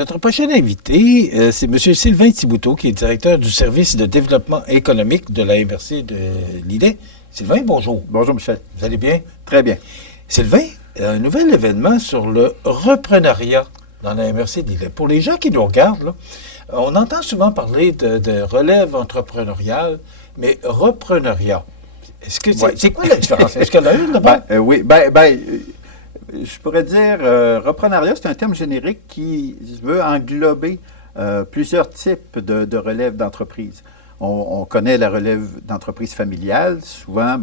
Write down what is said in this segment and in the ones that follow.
Notre prochain invité, c'est M. Sylvain Thibouteau, qui est directeur du service de développement économique de la MRC de Lillet. Sylvain, bonjour. Bonjour, Michel. Vous allez bien? Très bien. Sylvain, un nouvel événement sur le reprenariat dans la MRC de Lillet. Pour les gens qui nous regardent, là, on entend souvent parler de relève entrepreneuriale, mais reprenariat, est-ce que c'est quoi la différence? Est-ce qu'il y en a une d'abord? Oui, je pourrais dire, reprenariat, c'est un terme générique qui veut englober plusieurs types de relève d'entreprise. On connaît la relève d'entreprise familiale. Souvent,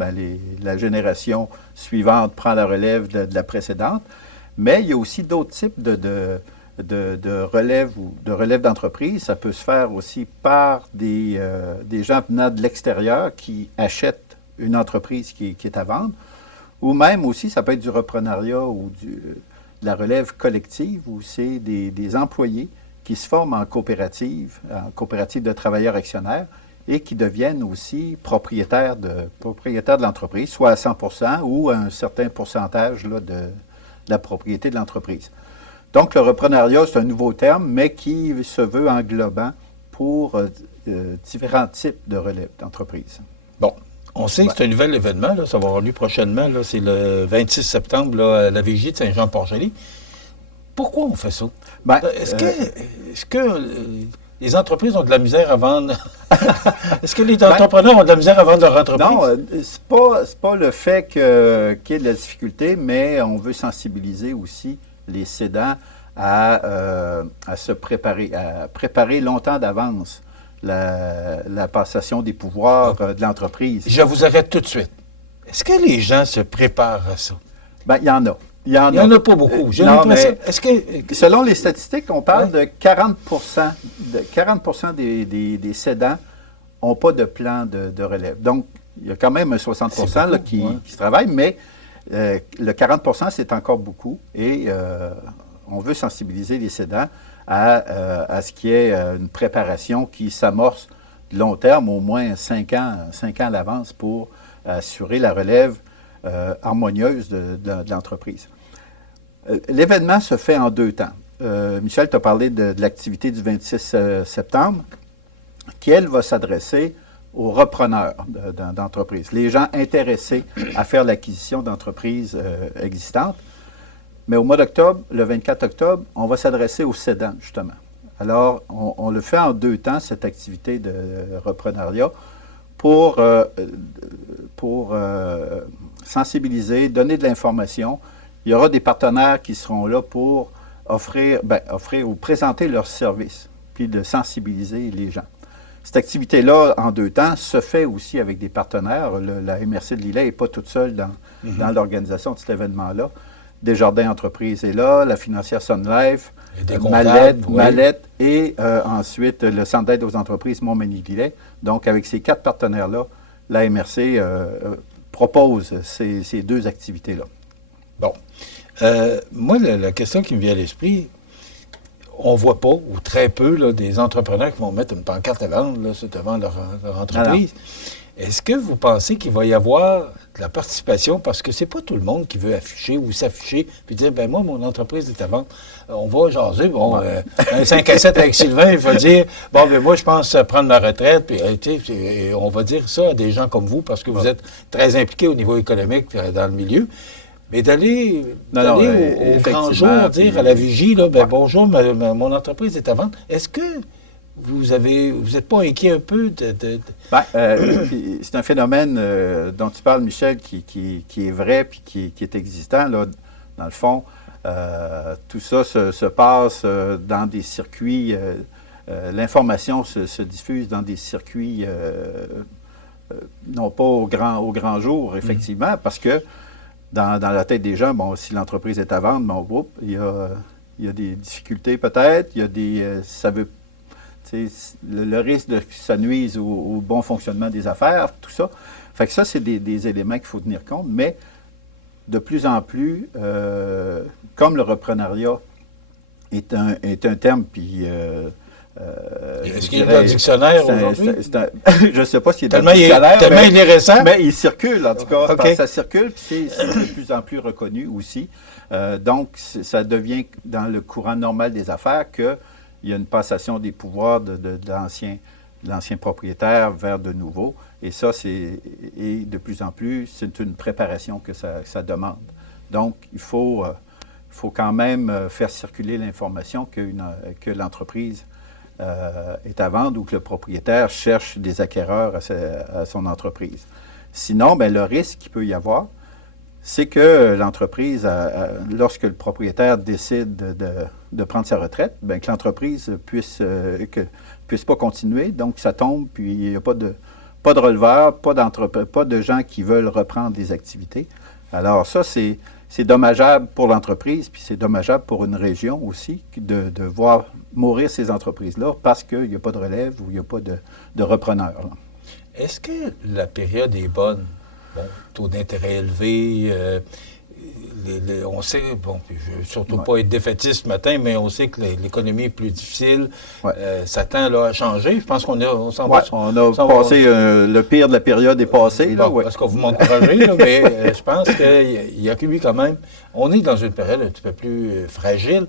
la génération suivante prend la relève de la précédente. Mais il y a aussi d'autres types de relève d'entreprise. Ça peut se faire aussi par des gens venant de l'extérieur qui achètent une entreprise qui est à vendre. Ou même aussi, ça peut être du reprenariat ou de la relève collective, où c'est des employés qui se forment en coopérative de travailleurs actionnaires et qui deviennent aussi propriétaires de l'entreprise, soit à 100% ou à un certain pourcentage là, de la propriété de l'entreprise. Donc, le reprenariat, c'est un nouveau terme, mais qui se veut englobant pour différents types de relève d'entreprise. Bon. On sait que c'est un nouvel événement, là, ça va avoir lieu prochainement, là, c'est le 26 septembre, là, à la vigie de Saint-Jean-Port-Joli. Pourquoi on fait ça? Est-ce que les entreprises ont de la misère à vendre? Est-ce que les entrepreneurs ont de la misère à vendre leur entreprise? Non, c'est pas le fait qu'il y ait de la difficulté, mais on veut sensibiliser aussi les cédants à se préparer, à préparer longtemps d'avance la passation des pouvoirs de l'entreprise. Je vous arrête tout de suite. Est-ce que les gens se préparent à ça? Bien, il y en a. Il n'y en a pas beaucoup. Selon les statistiques, on parle de 40 des cédants n'ont pas de plan de relève. Donc, il y a quand même un 60 là, qui se travaille, mais le 40 c'est encore beaucoup. Et on veut sensibiliser les cédants à ce qui est une préparation qui s'amorce de long terme, au moins 5 ans à l'avance, pour assurer la relève harmonieuse de l'entreprise. L'événement se fait en 2 temps. Michel t'a parlé de l'activité du 26 septembre, qui, elle, va s'adresser aux repreneurs d'entreprises, les gens intéressés à faire l'acquisition d'entreprises existantes. Mais au mois d'octobre, le 24 octobre, on va s'adresser aux cédants, justement. Alors, on le fait en 2 temps, cette activité de reprenariat, pour sensibiliser, donner de l'information. Il y aura des partenaires qui seront là pour offrir ou présenter leurs services, puis de sensibiliser les gens. Cette activité-là, en 2 temps, se fait aussi avec des partenaires. La MRC de Lillet n'est pas toute seule dans l'organisation de cet événement-là. Desjardins Entreprises est là, la financière Sun Life, Mallette et ensuite le Centre d'aide aux entreprises Montmagny-Lillet. Donc, avec ces 4 partenaires-là, la MRC propose ces 2 activités-là. Bon. Moi, la question qui me vient à l'esprit, on ne voit pas, ou très peu, là, des entrepreneurs qui vont mettre une pancarte à vendre là, devant leur entreprise. Est-ce que vous pensez qu'il va y avoir de la participation? Parce que c'est pas tout le monde qui veut afficher ou s'afficher puis dire, ben moi, mon entreprise est à vendre. On va jaser, un 5 à 7 avec Sylvain, il va dire, moi, je pense prendre ma retraite, puis on va dire ça à des gens comme vous, parce que vous êtes très impliqués au niveau économique dans le milieu. Mais d'aller au grand jour, dire à la vigie, là, bonjour, mon entreprise est à vendre. Est-ce que vous n'êtes pas inquiet un peu c'est un phénomène dont tu parles, Michel, qui est vrai puis qui est existant. Là, dans le fond, tout ça se passe dans des circuits. L'information se diffuse dans des circuits, non pas au grand jour, effectivement, parce que dans la tête des gens, si l'entreprise est à vendre, il y a des difficultés peut-être, il y a des... le risque que ça nuise au bon fonctionnement des affaires, tout ça. Fait que ça, c'est des éléments qu'il faut tenir compte, mais de plus en plus, comme le reprenariat est un terme, puis Est-ce qu'il est dans le dictionnaire aujourd'hui? Je ne sais pas s'il est dans le dictionnaire, tellement il est récent. Mais il circule, en tout cas. Okay. Ça circule, puis c'est de plus en plus reconnu aussi. Donc, ça devient dans le courant normal des affaires qu'il y a une passation des pouvoirs de l'ancien propriétaire vers de nouveaux. Et ça, et de plus en plus, c'est une préparation que ça demande. Donc, il faut quand même faire circuler l'information que l'entreprise est à vendre ou que le propriétaire cherche des acquéreurs à son entreprise. Sinon, bien, le risque qu'il peut y avoir, c'est que l'entreprise, lorsque le propriétaire décide de prendre sa retraite, bien, que l'entreprise puisse pas continuer. Donc, ça tombe, puis il n'y a pas de releveurs, pas de gens qui veulent reprendre des activités. Alors ça, c'est dommageable pour l'entreprise, puis c'est dommageable pour une région aussi de voir mourir ces entreprises-là parce qu'il n'y a pas de relève ou il n'y a pas de repreneurs. Est-ce que la période est bonne? Bon, taux d'intérêt élevé, on sait, bon, je ne veux surtout pas être défaitiste ce matin, mais on sait que l'économie est plus difficile. Ça tend là, à changer. Je pense qu'on s'en va. On a passé, le pire de la période est passé. Bon, parce qu'on vous m'encouragez, mais je pense qu'il y a que lui quand même. On est dans une période un petit peu plus fragile.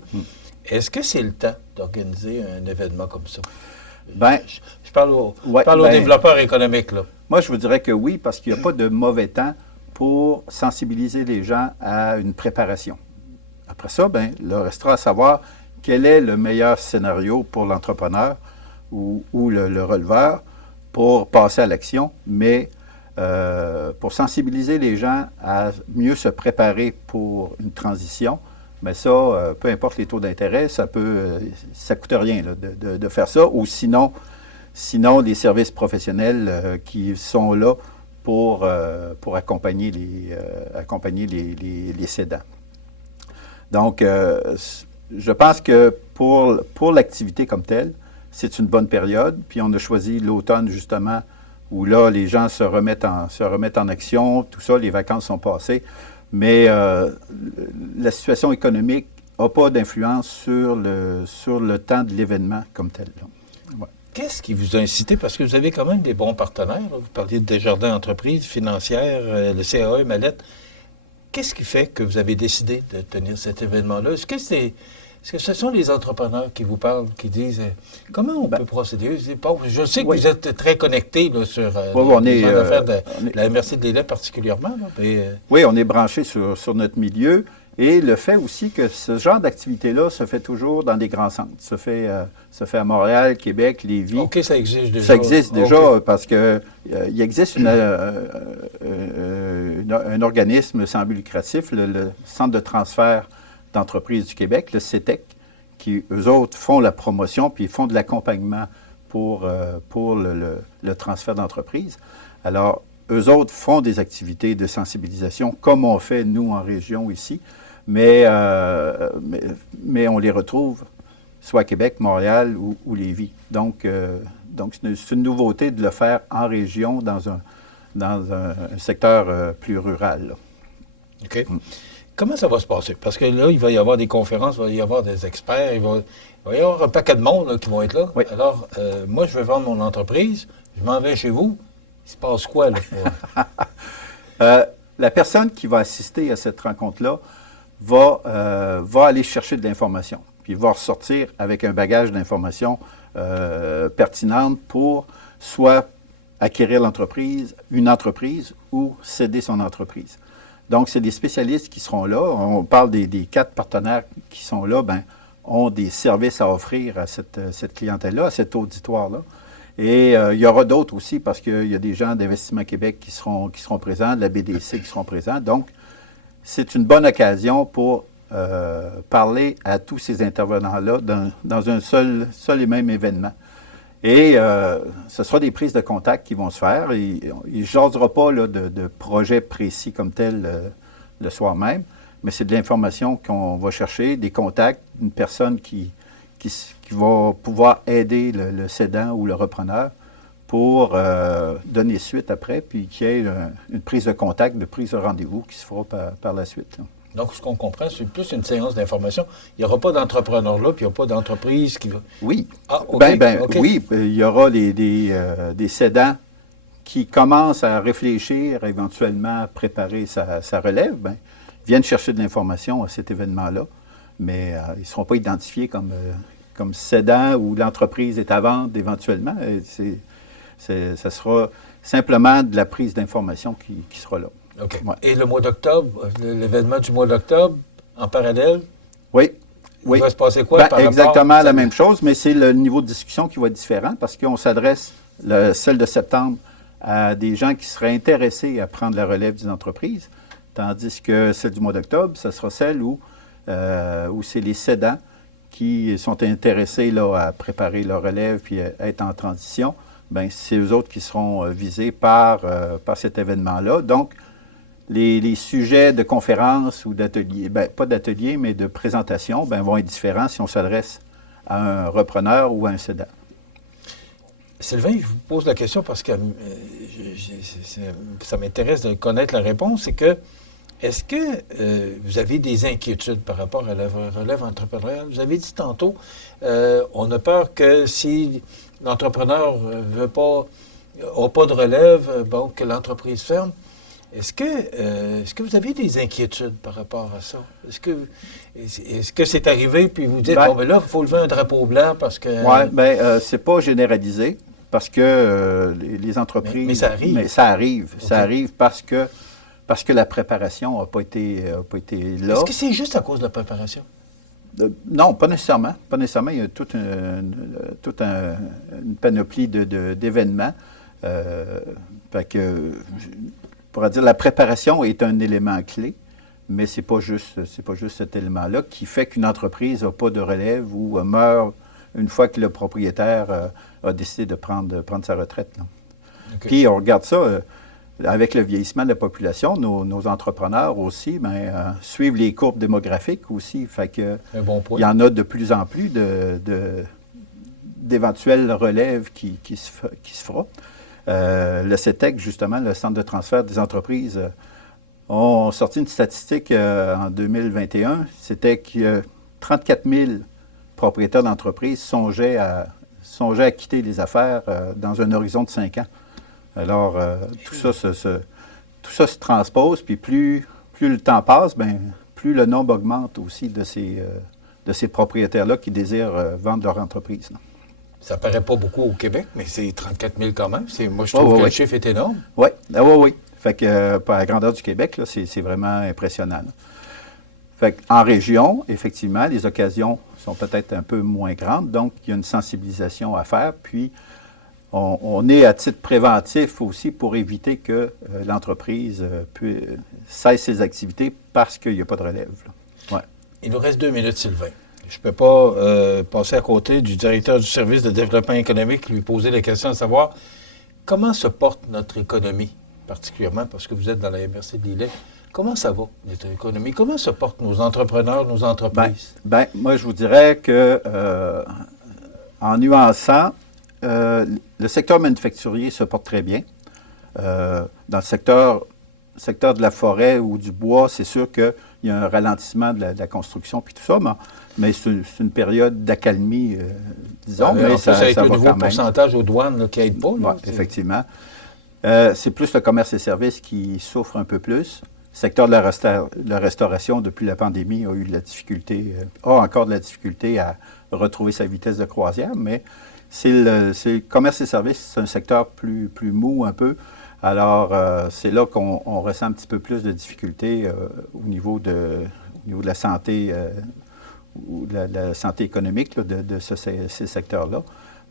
Est-ce que c'est le temps d'organiser un événement comme ça? Ben, je parle aux développeurs économiques, là. Moi, je vous dirais que oui, parce qu'il n'y a pas de mauvais temps pour sensibiliser les gens à une préparation. Après ça, bien, il restera à savoir quel est le meilleur scénario pour l'entrepreneur ou le releveur pour passer à l'action, mais pour sensibiliser les gens à mieux se préparer pour une transition, mais ça, peu importe les taux d'intérêt, ça coûte rien là, de faire ça, ou sinon les services professionnels qui sont là pour accompagner les cédants. Donc, je pense que pour l'activité comme telle, c'est une bonne période. Puis on a choisi l'automne, justement, où là, les gens se remettent en action. Tout ça, les vacances sont passées. Mais la situation économique n'a pas d'influence sur le temps de l'événement comme tel. Ouais. Qu'est-ce qui vous a incité? Parce que vous avez quand même des bons partenaires. Là. Vous parliez de Desjardins Entreprises, financières, le CAE, Mallette. Qu'est-ce qui fait que vous avez décidé de tenir cet événement-là? Est-ce que ce sont les entrepreneurs qui vous parlent, qui disent comment on peut procéder? Je sais que vous êtes très connectés là, sur les affaires de la MRC de l'élève particulièrement. Là, mais, oui, on est branché sur notre milieu. Et le fait aussi que ce genre d'activité-là se fait toujours dans des grands centres. Ça fait à Montréal, Québec, Lévis. OK, ça existe déjà. Ça existe déjà parce qu'il existe un organisme sans but lucratif, le Centre de transfert d'entreprises du Québec, le CETEC, qui, eux autres, font la promotion puis ils font de l'accompagnement pour le transfert d'entreprise. Alors, eux autres font des activités de sensibilisation comme on fait, nous, en région ici. Mais on les retrouve soit à Québec, Montréal ou Lévis. Donc c'est une nouveauté de le faire en région, dans un secteur plus rural. Là. OK. Comment ça va se passer? Parce que là, il va y avoir des conférences, il va y avoir des experts, il va y avoir un paquet de monde là, qui vont être là. Oui. Alors, moi, je vais vendre mon entreprise, je m'en vais chez vous. Il se passe quoi, là? La personne qui va assister à cette rencontre-là va aller chercher de l'information, puis va ressortir avec un bagage d'informations pertinentes pour soit acquérir une entreprise ou céder son entreprise. Donc, c'est des spécialistes qui seront là. On parle des 4 partenaires qui sont là, ont des services à offrir à cette clientèle-là, à cet auditoire-là. Et il y aura d'autres aussi parce qu'il y a des gens d'Investissement Québec qui seront présents, de la BDC qui seront présents. Donc, c'est une bonne occasion pour parler à tous ces intervenants-là dans un seul et même événement. Et ce sera des prises de contact qui vont se faire. Il ne jasera pas là, de projets précis comme tel le soir même, mais c'est de l'information qu'on va chercher, des contacts, une personne qui va pouvoir aider le cédant ou le repreneur pour donner suite après, puis qu'il y ait une prise de contact, une prise de rendez-vous qui se fera par la suite. Là. Donc, ce qu'on comprend, c'est plus une séance d'information. Il n'y aura pas d'entrepreneur là, puis il n'y a pas d'entreprise qui va... Oui. Ah, OK. OK. Oui, il y aura des cédants qui commencent à réfléchir, éventuellement à préparer sa relève. Bien, viennent chercher de l'information à cet événement-là, mais ils ne seront pas identifiés comme cédants ou l'entreprise est à vendre éventuellement. Ça sera simplement de la prise d'information qui sera là. OK. Ouais. Et le mois d'octobre, l'événement du mois d'octobre, en parallèle, Oui. il va se passer quoi par rapport... Exactement la même chose, mais c'est le niveau de discussion qui va être différent parce qu'on s'adresse, celle de septembre, à des gens qui seraient intéressés à prendre la relève d'une entreprise, tandis que celle du mois d'octobre, ce sera celle où c'est les cédants qui sont intéressés là, à préparer leur relève puis à être en transition. Bien, c'est eux autres qui seront visés par cet événement-là. Donc, les sujets de conférences ou d'ateliers, pas d'ateliers, mais de présentation, vont être différents si on s'adresse à un repreneur ou à un cédant. Sylvain, je vous pose la question parce que ça m'intéresse de connaître la réponse. C'est que, est-ce que vous avez des inquiétudes par rapport à la relève entrepreneuriale? Vous avez dit tantôt, on a peur que si l'entrepreneur n'a pas de relève, que l'entreprise ferme. Est-ce que vous avez des inquiétudes par rapport à ça? Est-ce que c'est arrivé, puis vous dites, là, il faut lever un drapeau blanc parce que... Oui, c'est pas généralisé, parce que les entreprises... Mais ça arrive. Mais ça arrive. Okay. Ça arrive parce que la préparation n'a pas été là. Est-ce que c'est juste à cause de la préparation? Non, pas nécessairement. Pas nécessairement. Il y a toute une panoplie d'événements. Fait que... On pourrait dire la préparation est un élément clé, mais c'est pas juste cet élément-là qui fait qu'une entreprise n'a pas de relève ou meurt une fois que le propriétaire a décidé de prendre sa retraite. Okay. Puis on regarde ça avec le vieillissement de la population, nos entrepreneurs aussi suivent les courbes démographiques aussi. Fait que il y en a de plus en plus d'éventuelles relèves qui se fera. Le CETEC, justement, le Centre de transfert des entreprises, ont sorti une statistique en 2021. C'était que 34 000 propriétaires d'entreprises songeaient à quitter les affaires dans un horizon de 5 ans. Alors, tout ça se transpose, puis plus le temps passe, plus le nombre augmente aussi de ces propriétaires-là qui désirent vendre leur entreprise. Là. Ça ne paraît pas beaucoup au Québec, mais c'est 34 000 quand même. Moi, je trouve que le chiffre est énorme. Oui, oui. Fait que, pour la grandeur du Québec, là, c'est vraiment impressionnant. Là. Fait qu'en région, effectivement, les occasions sont peut-être un peu moins grandes, donc il y a une sensibilisation à faire. Puis, on est à titre préventif aussi pour éviter que l'entreprise cesse ses activités parce qu'il n'y a pas de relève. Ouais. Il nous reste 2 minutes, Sylvain. Je ne peux pas passer à côté du directeur du service de développement économique, lui poser la question de savoir comment se porte notre économie, particulièrement parce que vous êtes dans la MRC de Lillet. Comment ça va, notre économie? Comment se portent nos entrepreneurs, nos entreprises? Moi, je vous dirais que, en nuançant, le secteur manufacturier se porte très bien. Dans le secteur de la forêt ou du bois, c'est sûr qu'il y a un ralentissement de la construction puis tout ça, mais c'est une période d'accalmie, disons. Mais ça avec ça le va nouveau quand même. pourcentage aux douanes là, qui n'aide pas. Oui, effectivement. C'est plus le commerce et services qui souffre un peu plus. Le secteur de la restauration, depuis la pandémie, a eu de la difficulté, a encore de la difficulté à retrouver sa vitesse de croisière, mais c'est le commerce et services, c'est un secteur plus mou un peu. Alors, c'est là qu'on ressent un petit peu plus de difficultés au niveau de la santé ou de la santé économique là, de ces secteurs-là.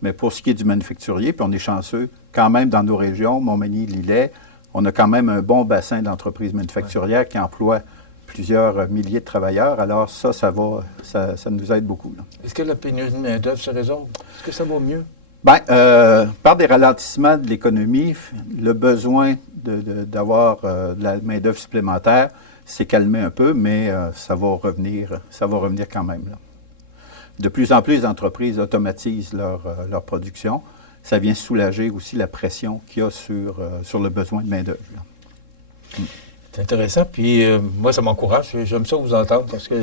Mais pour ce qui est du manufacturier, puis on est chanceux, quand même dans nos régions, Montmagny, Lillet, on a quand même un bon bassin d'entreprises manufacturières qui emploient plusieurs milliers de travailleurs. Alors ça nous aide beaucoup. Là. Est-ce que la pénurie de main-d'œuvre se résorbe? Est-ce que ça va mieux? Par des ralentissements de l'économie, le besoin d'avoir de la main-d'œuvre supplémentaire s'est calmé un peu, mais ça va revenir quand même. Là. De plus en plus, les entreprises automatisent leur production. Ça vient soulager aussi la pression qu'il y a sur le besoin de main-d'œuvre. C'est intéressant. Puis moi, ça m'encourage. J'aime ça vous entendre parce que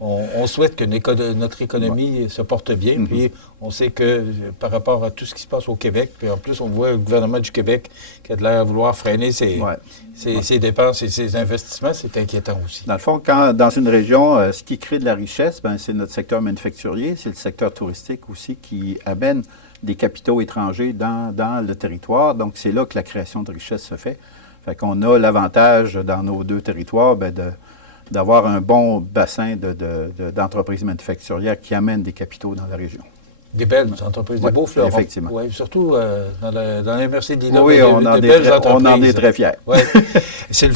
on souhaite que notre économie se porte bien. Puis on sait que par rapport à tout ce qui se passe au Québec, puis en plus, on voit le gouvernement du Québec qui a de l'air à vouloir freiner ses dépenses et ses investissements. C'est inquiétant aussi. Dans le fond, quand dans une région, ce qui crée de la richesse, c'est notre secteur manufacturier, c'est le secteur touristique aussi qui amène des capitaux étrangers dans le territoire. Donc, c'est là que la création de richesse se fait. Fait qu'on a l'avantage dans nos deux territoires d'avoir un bon bassin d'entreprises manufacturières qui amènent des capitaux dans la région. Des belles entreprises, des beaux fleurons. Effectivement. Oui, surtout dans la MRC d'Ila. Oui, on en est très fiers. Ouais. C'est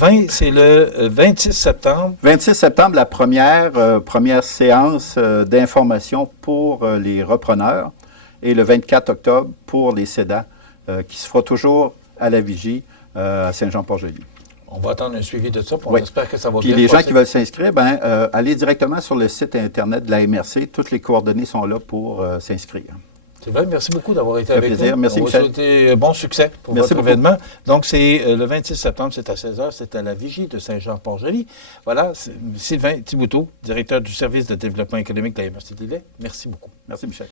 le 26 septembre. 26 septembre, la première séance d'information pour les repreneurs et le 24 octobre pour les cédants qui se fera toujours à la vigie à Saint-Jean-Port-Joli. On va attendre un suivi de ça, puis on espère que ça va bien se passer. Puis les gens qui veulent s'inscrire, allez directement sur le site Internet de la MRC. Toutes les coordonnées sont là pour s'inscrire. C'est vrai, merci beaucoup d'avoir été avec nous. Merci, on Michel. va souhaiter bon succès pour votre événement. Donc, c'est le 26 septembre, c'est à 16h, c'est à la vigie de Saint-Jean-Port-Joli. Voilà, Sylvain Thibouteau, directeur du service de développement économique de la MRC d'Ila. Merci beaucoup. Merci, Michel.